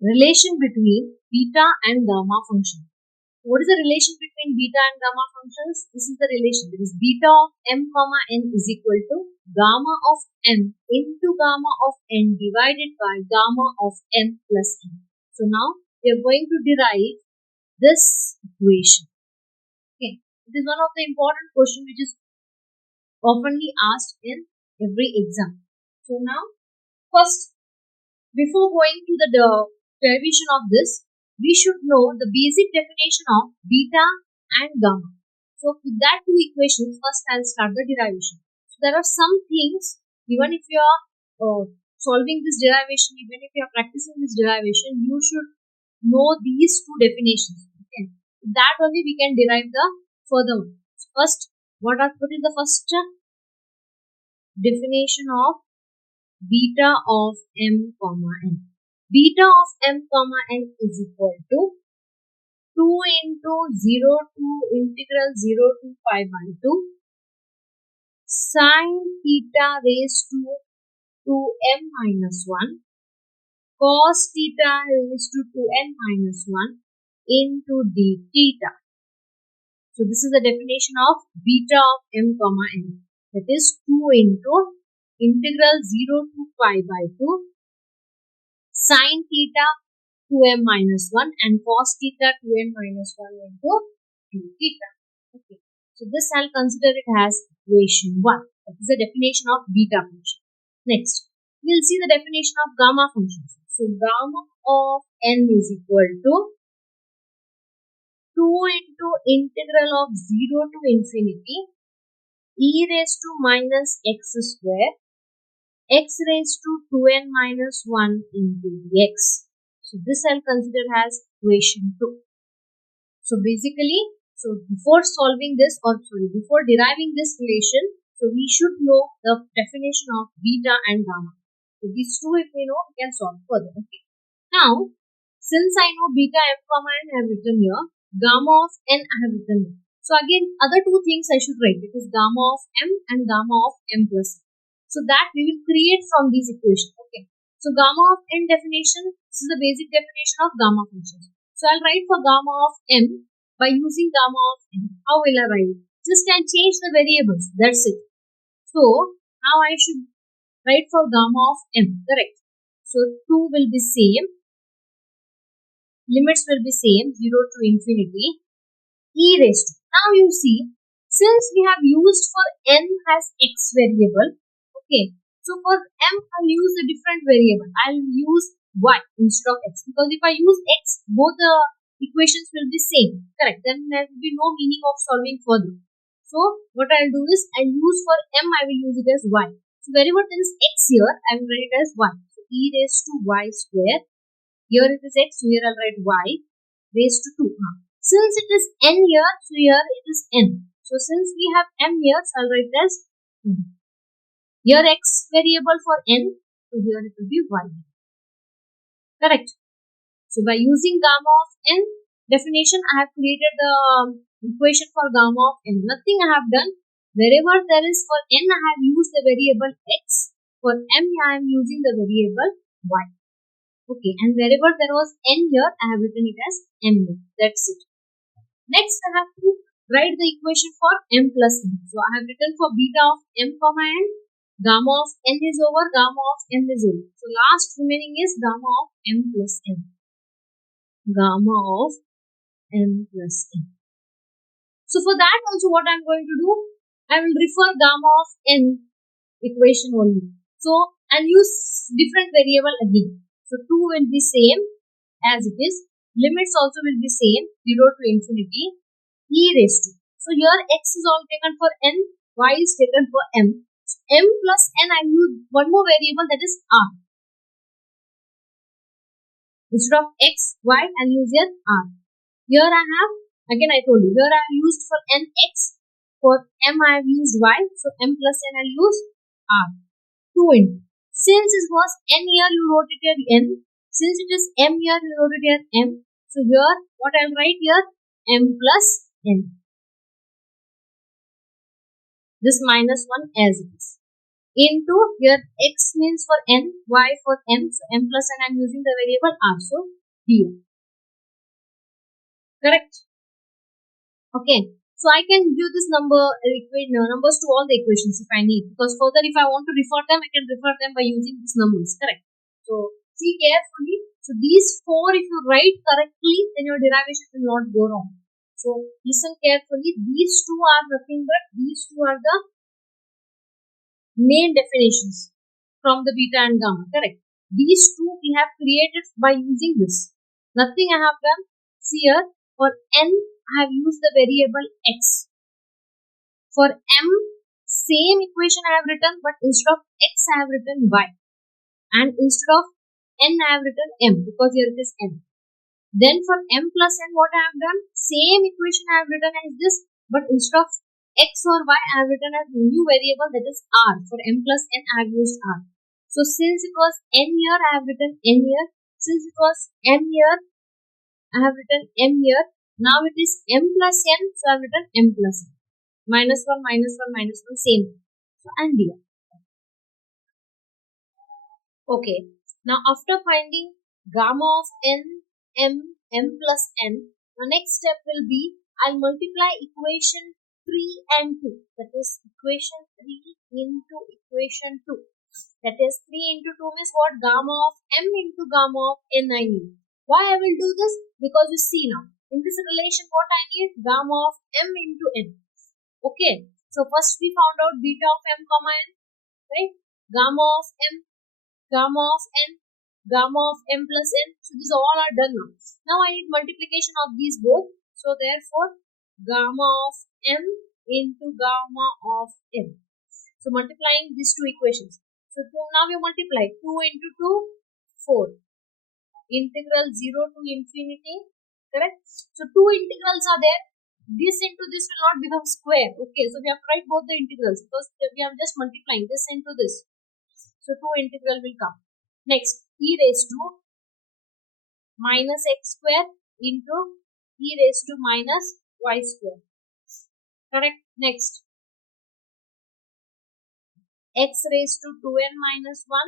relation between beta and gamma function. What is the relation between beta and gamma functions? This is the relation. That is beta of m comma n is equal to gamma of m into gamma of n divided by gamma of m plus n. So now we are going to derive this equation. Okay, it is one of the important questions which is oftenly asked in every exam. So now, first, before going to the derivation of this, we should know the basic definition of beta and gamma. So with that two equations, first I'll start the derivation. So there are some things, even if you are solving this derivation, even if you are practicing this derivation, you should know these two definitions. Okay, that only we can derive the further one. First, what is the first definition of beta of m comma n? Beta of m comma n is equal to 2 into 0 to integral 0 to pi by 2 sine theta raised to 2m minus 1 cos theta raised to 2n minus 1 into d theta. So this is the definition of beta of m comma n. That is 2 into integral 0 to pi by 2 sine theta 2m minus 1 and cos theta 2n minus 1 into d theta. Okay. So this I'll consider it as equation 1. That is the definition of beta function. Next, we'll see the definition of gamma function. So gamma of n is equal to 2 into integral of 0 to infinity e raised to minus x square x raised to 2n minus 1 into dx. So this I'll consider as equation 2. So basically, before solving this before deriving this relation, so we should know the definition of beta and gamma. So these two, if we know, we can solve further. Okay. Now, since I know beta m comma n I have written here, gamma of n I have written here. So again, other two things I should write. It is gamma of m and gamma of m plus n. So that we will create from these equations. Okay. So gamma of n definition, this is the basic definition of gamma functions. So I'll write for gamma of m by using gamma of n. How will I write it? Just can change the variables. That's it. So now I should write for gamma of m. Correct. So 2 will be same. Limits will be same. 0 to infinity. E raised to. Now you see, since we have used for n as x variable. Okay, so for m, I'll use a different variable. I'll use y instead of x. Because if I use x, both the equations will be same. Correct. Then there will be no meaning of solving further. So what I'll do is, I'll use for m, I will use it as y. So wherever there is x here, I will write it as y. So e raised to y square. Here it is x, so here I'll write y raised to 2. Since it is n here, so here it is n. So since we have m here, so I'll write it as here x variable for n, so here it will be y. Correct. So by using gamma of n definition, I have created the equation for gamma of n. Nothing I have done. Wherever there is for n, I have used the variable x. For m, I am using the variable y. Okay, and wherever there was n here, I have written it as m. That's it. Next, I have to write the equation for m plus n. So I have written for beta of m comma n. Gamma of n is over, gamma of m is over. So last remaining is gamma of m plus n. Gamma of m plus n. So for that also what I am going to do, I will refer gamma of n equation only. So I'll use different variable again. So 2 will be same as it is. Limits also will be same, 0 to infinity, e raised to. So here x is all taken for n, y is taken for m. M plus n, I use one more variable, that is r. Instead of x, y, I'll use here r. Here I have, again I told you, here I have used for n x, for m I have used y, so m plus n I'll use r. 2 into. Since it was n here, you wrote it here n. Since it is m here, you wrote it here m. So here, what I'll write here, m plus n. This minus 1 as it is. into here x means for n, y for m, so m plus n I am using the variable r, so dr. Correct? Okay. So I can give this numbers to all the equations if I need, because further if I want to refer them, I can refer them by using these numbers. Correct? So see carefully. So these four, if you write correctly, then your derivation will not go wrong. So listen carefully. These two are nothing but these two are the main definitions from the beta and gamma. Correct? These two we have created by using this. Nothing I have done. See here, for n I have used the variable x. For m, same equation I have written, but instead of x I have written y. And instead of n I have written m, because here it is m. Then for m plus n, what I have done? Same equation I have written as this, but instead of x or y, I have written as new variable, that is r. For m plus n, I have used r. So since it was n here, I have written n here. Since it was m here, I have written m here. Now it is m plus n, so I have written m plus n. Minus 1, minus 1, minus 1, same. So and here. Okay. Now after finding gamma of n, m plus n, the next step will be I'll multiply equation 3 and 2. That is equation 3 into equation 2. That is 3 into 2 means what? Gamma of m into gamma of n I need. Why I will do this? Because you see now, in this relation what I need? Gamma of m into n. Okay. So first we found out beta of m comma n, right? Gamma of m, gamma of n, gamma of m plus n. So these all are done now. Now I need multiplication of these both. So therefore gamma of m into gamma of n. So multiplying these two equations. So now we multiply 2 into 2, 4. Integral 0 to infinity. Correct? So two integrals are there. This into this will not become square. Okay, so we have to write both the integrals because we are just multiplying this into this. So two integral will come. Next, e raised to minus x square into e raised to minus y square. Correct? Next, x raised to 2n minus 1,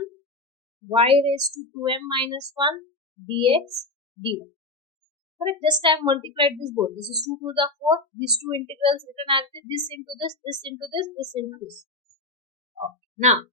y raised to 2m minus 1, dx, dy. Correct? Just I have multiplied this both. This is 2 to the 4. These two integrals written as this into this, this into this, this into this. Okay. Now,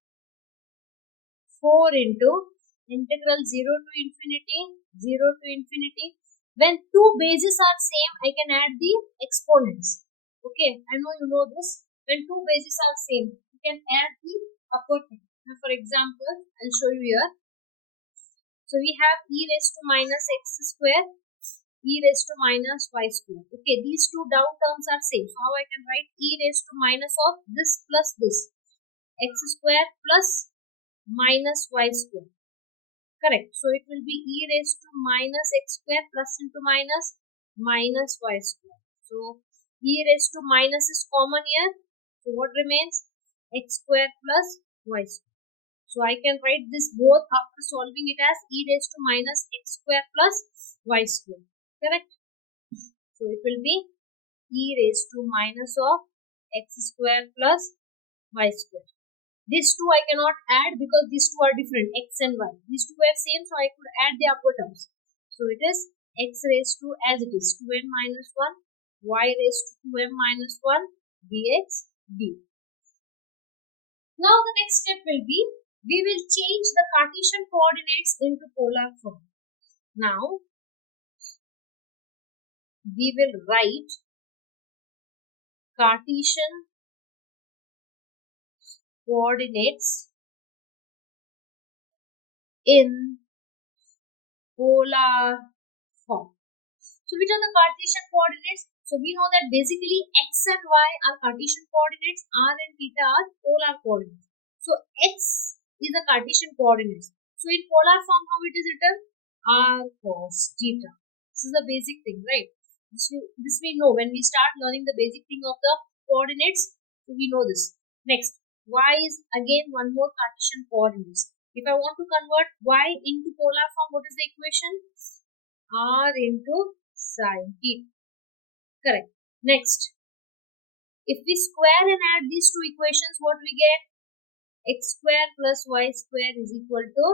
4 into integral 0 to infinity, 0 to infinity. When two bases are same, I can add the exponents. Okay, I know you know this. When two bases are same, you can add the upper thing. Now, for example, I'll show you here. So we have e raised to minus x square, e raised to minus y square. Okay, these two down terms are same. So how I can write e raised to minus of this plus this, x square plus minus y square. Correct. So it will be e raised to minus x square plus into minus minus y square. So e raised to minus is common here. So what remains? X square plus y square. So I can write this both after solving it as e raised to minus x square plus y square. Correct? So it will be e raised to minus of x square plus y square. These two I cannot add because these two are different, x and y. These two are same, so I could add the upper terms. So it is x raised to as it is 2n minus 1, y raised to 2m minus 1, dx, dy. Now the next step will be, we will change the Cartesian coordinates into polar form. Now, we will write Cartesian coordinates in polar form. So which are the Cartesian coordinates? So we know that basically x and y are Cartesian coordinates, r and theta are polar coordinates. So x is the Cartesian coordinates. So in polar form, how it is written? R cos theta. This is the basic thing, right? This we know when we start learning the basic thing of the coordinates. So we know this. Next, y is again one more Cartesian coordinates. If I want to convert y into polar form, what is the equation? R into sin theta. Correct. Next, if we square and add these two equations, what we get? x square plus y square is equal to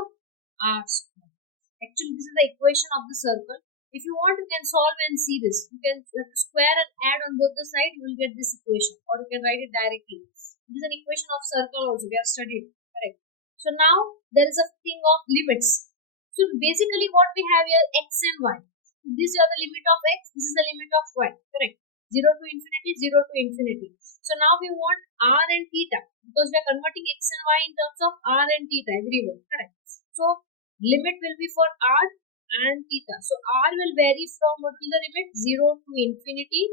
r square. Actually, this is the equation of the circle. If you want, you can solve and see this. You can square and add on both the sides, you will get this equation, or you can write it directly. This is an equation of circle also. We have studied, correct? So now there is a thing of limits. So basically, what we have here, x and y. These are the limit of x. This is the limit of y, correct? 0 to infinity, 0 to infinity. So now we want r and theta, because we are converting x and y in terms of r and theta everywhere, correct? So limit will be for r and theta. So r will vary from, what will the limit? 0 to infinity,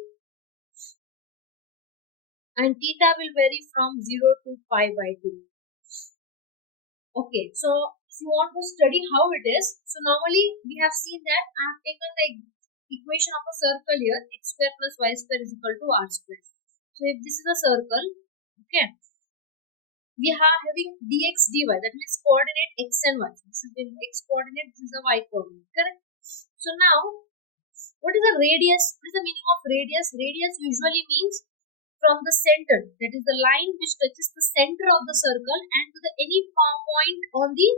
and theta will vary from 0 to pi by 2. Okay, so if you want to study how it is, so normally we have seen that I have taken the equation of a circle here, x square plus y square is equal to r square. So if this is a circle, okay, we are having dx dy, that means coordinate x and y. This is the x coordinate, this is the y coordinate, correct? So now, what is the radius? What is the meaning of radius? Radius usually means from the center, that is the line which touches the center of the circle and to the any point on the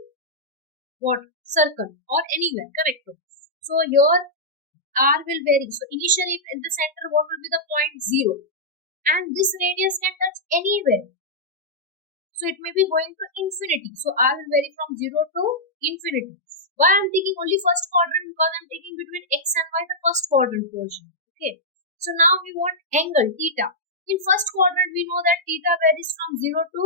circle or anywhere, correct? So your r will vary. So initially at the center, what will be the point? 0, and this radius can touch anywhere. So it may be going to infinity. So r will vary from 0 to infinity. Why I am taking only first quadrant? Because I am taking between x and y the first quadrant portion. Okay. So now we want angle theta. In first quadrant, we know that theta varies from 0 to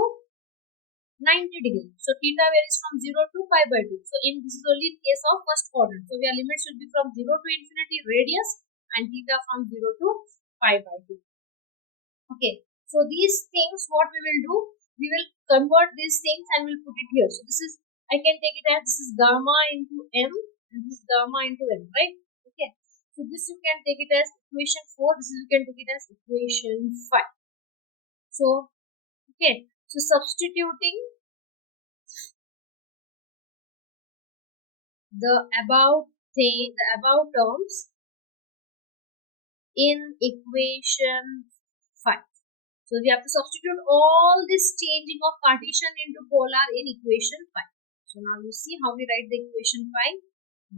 90 degrees. So theta varies from 0 to pi by 2. So this is only in case of first quadrant. So our limit should be from 0 to infinity radius and theta from 0 to pi by 2. Okay. So these things, what we will do, we will convert these things and we'll put it here. So this is, I can take it as this is gamma into m and this is gamma into n, right? Okay. So this you can take it as equation 4. This is you can take it as equation 5. So, okay. So substituting the above terms in equation 5. So we have to substitute all this changing of Cartesian into polar in equation 5. So now you see how we write the equation 5.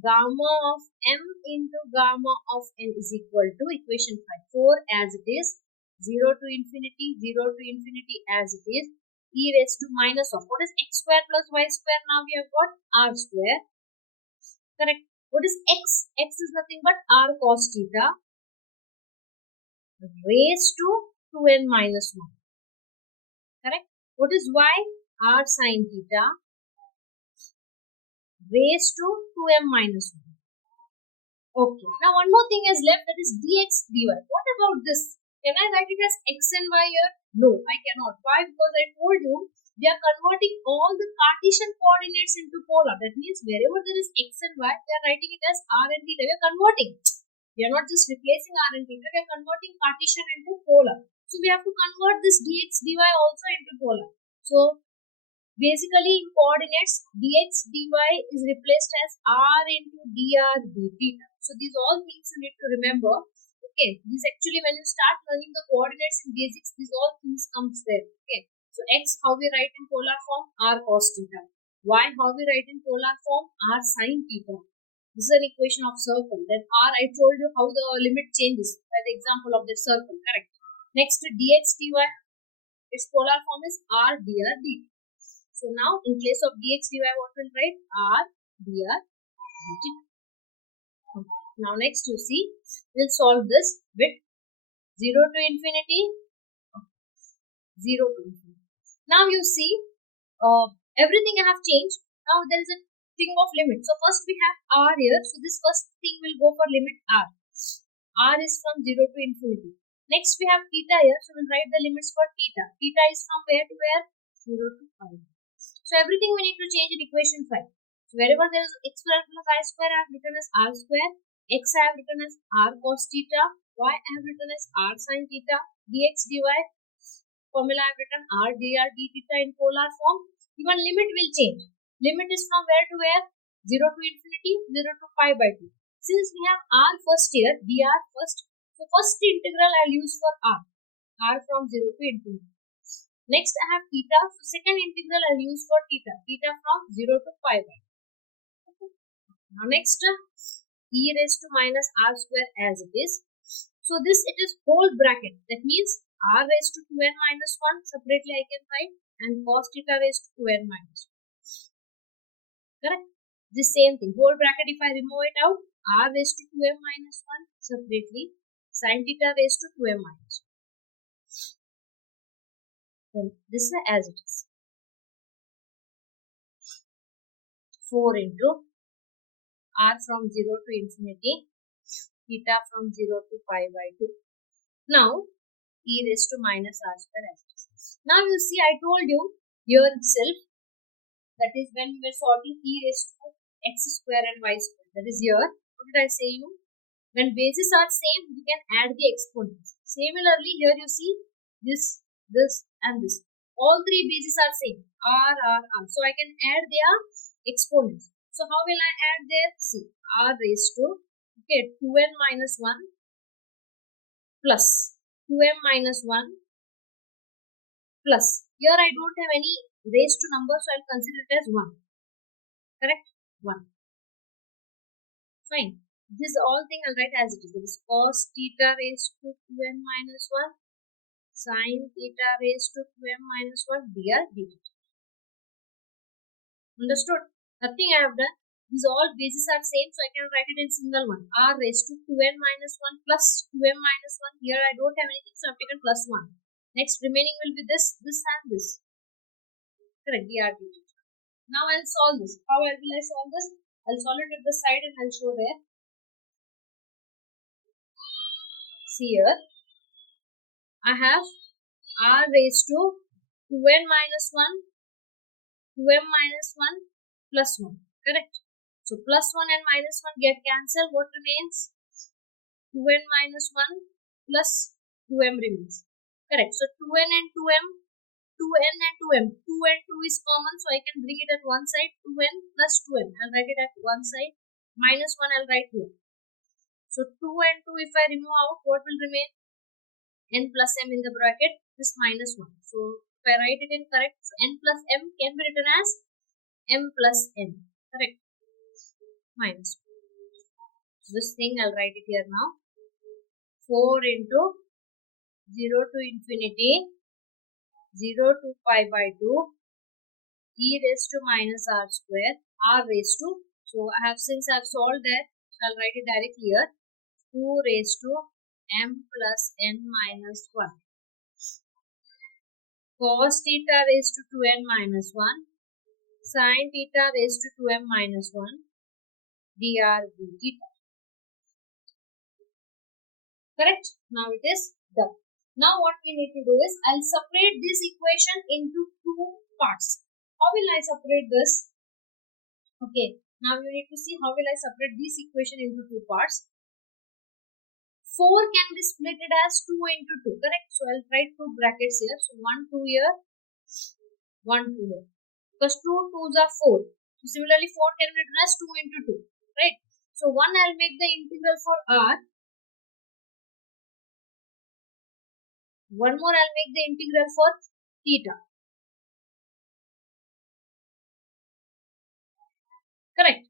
Gamma of m into gamma of n is equal to equation 5. 4 as it is, 0 to infinity, 0 to infinity as it is, e raised to minus of, what is x square plus y square? Now we have got r square, correct? What is x? X is nothing but r cos theta raised to 2n minus 1, correct? What is y? R sin theta raised to 2m minus 1. Okay. Now one more thing is left, that is dx dy. What about this? Can I write it as x and y here? No, I cannot. Why? Because I told you we are converting all the Cartesian coordinates into polar. That means wherever there is x and y, we are writing it as r and theta. We are converting. We are not just replacing r and theta. We are converting Cartesian into polar. So we have to convert this dx dy also into polar. So basically, in coordinates, dx dy is replaced as r into dr d theta. So these all things you need to remember. Okay, this actually when you start learning the coordinates in basics, these all things comes there. Okay, so x how we write in polar form? R cos theta. Y how we write in polar form? R sin theta. This is an equation of circle. Then r, I told you how the limit changes by the example of the circle. Correct. Next, dx dy, its polar form is r dr dt. So now in place of dx dy, what will write? R dr dt. Okay. Now next you see, we'll solve this with 0 to infinity, 0 to infinity. Now you see, everything I have changed. Now there is a thing of limit. So first we have r here. So this first thing will go for limit r. R is from 0 to infinity. Next we have theta here. So we'll write the limits for theta. Theta is from where to where? 0 to 5. So everything we need to change in equation 5. So wherever there is x square plus y square, I have written as r square. X I have written as r cos theta. Y I have written as r sin theta. Dx dy formula I have written r dr d theta in polar form. Even limit will change. Limit is from where to where? 0 to infinity, 0 to pi by 2. Since we have r first here, dr first. So first integral I will use for r. R from 0 to infinity. Next I have theta. So second integral I'll use for theta. Theta from 0 to pi by. Okay. Now next e raised to minus r square as it is. So this it is whole bracket. That means r raised to 2n minus 1 separately I can write, and cos theta raised to 2n minus 1. Correct? The same thing. Whole bracket if I remove it out, r raised to 2m minus 1 separately, sin theta raised to 2m minus 1. Then this is as it is. 4 into r from 0 to infinity, theta from 0 to pi by 2. Now, e raised to minus r square as it is. Now you see I told you here itself, that is when we were sorting e raised to x square and y square. That is here. What did I say you? When bases are same, we can add the exponents. Similarly, here you see this, and this. All three bases are same. R. So I can add their exponents. So how will I add there? See, r raised to 2n minus 1 plus 2m minus 1 plus. Here I don't have any raised to number, so I'll consider it as 1. Correct? 1. Fine. This all thing I'll write as it is. That is cos theta raised to 2m minus 1, sin theta raised to 2m minus 1 dr dt. Understood? Nothing I have done. These all bases are same, so I can write it in single one. R raised to 2n minus 1 plus 2m minus 1. Here I don't have anything, so I've taken plus 1. Next remaining will be this and this. Correct, dr dt. Now I'll solve this. How will I solve this? I'll solve it at the side and I'll show there. See here, I have r raised to 2n minus 1, 2m minus 1 plus 1. Correct? So plus 1 and minus 1 get cancelled. What remains? 2n minus 1 plus 2m remains. Correct. So 2n and 2m, 2n and 2m. 2 and 2 is common, so I can bring it at one side. 2n plus 2m. I'll write it at one side. Minus 1 I'll write here. So 2 and 2 if I remove out, what will remain? N plus m in the bracket, this minus 1. So if I write it in correct, so n plus m can be written as m plus n. Correct? Minus 1. So this thing I'll write it here now. 4 into 0 to infinity, 0 to pi by 2, e raised to minus r square, r raised to, so since I've solved that, so I'll write it directly here. 2 raised to m plus n minus 1. Cos theta raised to 2n minus 1. Sin theta raised to 2m minus 1. dr dt. Correct? Now it is done. Now what we need to do is, I'll separate this equation into two parts. How will I separate this? Okay, now you need to see how will I separate this equation into two parts. 4 can be split as 2 into 2. Correct? So I'll write two brackets here. So 1, 2 here, 1, 2 here. Because 2 2s are 4. So similarly 4 can be written as 2 into 2. Right? So 1 I'll make the integral for r. One more I'll make the integral for theta. Correct?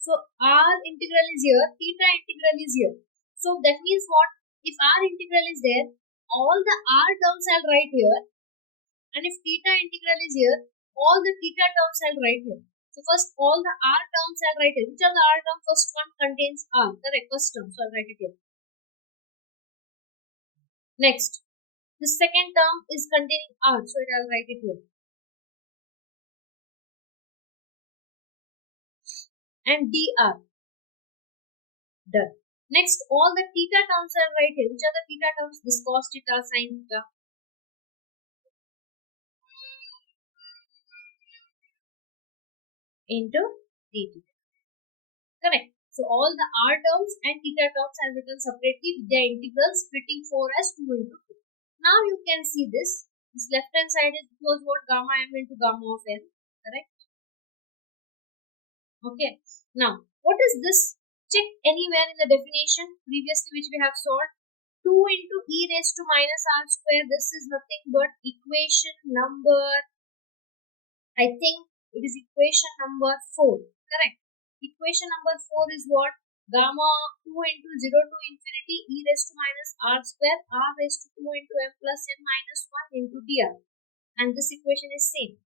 So r integral is here, theta integral is here. So that means what? If r integral is there, all the r terms I'll write here. And if theta integral is here, all the theta terms I'll write here. So first all the r terms I'll write here. Which are the r terms? First one contains r. Correct? First term. So I'll write it here. Next, the second term is containing r. So I'll write it here. And dr. Done. Next, all the theta terms I'll write here. Which are the theta terms? This cos theta, sin theta. Into d theta. Correct. So all the r terms and theta terms are written separately with their integrals, splitting 4 as 2 into 2. Now you can see this. This left hand side is equals what? Gamma m into gamma of n. Correct? Okay. Now, what is this? Check anywhere in the definition previously which we have solved. 2 into e raised to minus r square. This is nothing but equation number, I think it is equation number 4. Correct. Equation number 4 is what? Gamma 2 into 0 to infinity e raised to minus r square r raised to 2 into m plus n minus 1 into dr. And this equation is same.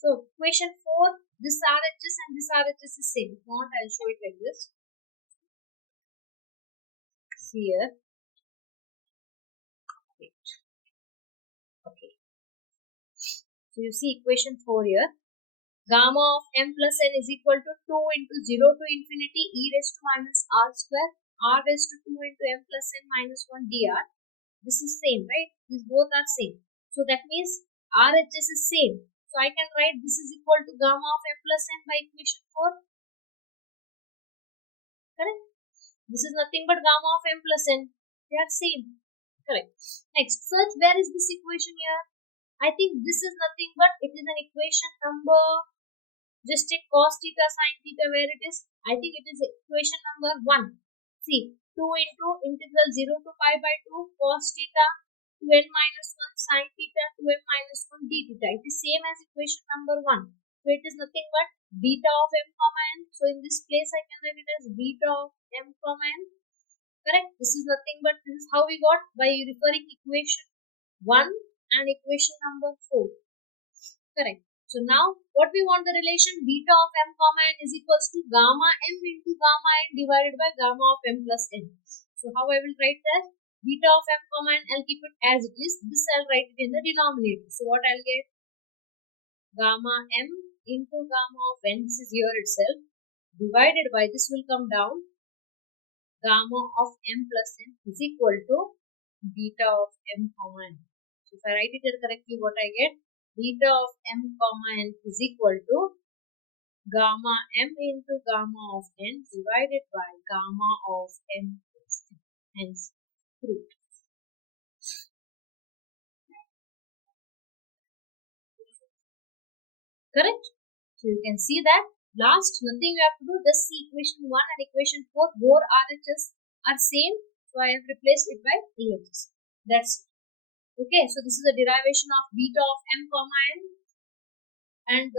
So equation 4, this RHS and this RHS is same. If not, I'll show it like this. See here. Wait. Okay. So you see equation 4 here. Gamma of m plus n is equal to 2 into 0 to infinity e raised to minus r square r raised to 2 into m plus n minus 1 dr. This is same, right? These both are same. So that means RHS is same. So I can write this is equal to gamma of m plus n by equation 4. Correct? This is nothing but gamma of m plus n. They are same. Correct. Next, search where is this equation here. I think this is nothing but it is an equation number. Just take cos theta sin theta where it is. I think it is equation number 1. See, 2 into integral 0 to pi by 2 cos theta to n minus 1 sin theta to n minus 1 d theta. It is same as equation number 1. So it is nothing but beta of m comma n. So in this place I can write it as beta of m comma n. Correct? This is nothing but this is how we got by referring equation 1 and equation number 4. Correct. So now what we want the relation beta of m comma n is equals to gamma m into gamma n divided by gamma of m plus n. So how I will write that? Beta of m comma n, I'll keep it as it is. This I'll write it in the denominator. So what I'll get? Gamma m into gamma of n, this is here itself, divided by, this will come down, gamma of m plus n is equal to beta of m comma n. So if I write it here correctly, what I get? Beta of m comma n is equal to gamma m into gamma of n divided by gamma of m plus n. Hence, proved. Correct? So you can see that last nothing you have to do, just see equation 1 and equation 4, both RHS are same. So I have replaced it by LHS. That's it. Okay, so this is a derivation of beta of m comma n and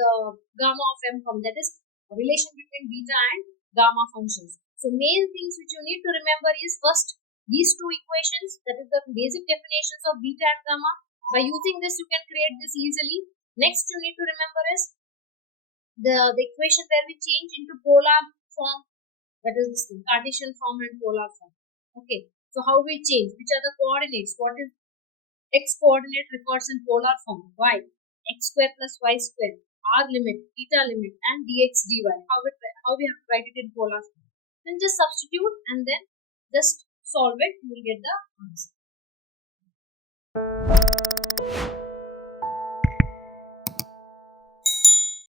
gamma of m comma, that is a relation between beta and gamma functions. So main things which you need to remember is first these two equations, that is the basic definitions of beta and gamma. By using this you can create this easily. Next you need to remember is the equation where we change into polar form, that is Cartesian form and polar form. Okay, so how we change, which are the coordinates, what is x coordinate records in polar form, y, x square plus y square, r limit, theta limit and dx dy, how we have to write it in polar form. Then just substitute and then just solve it, you will get the answer.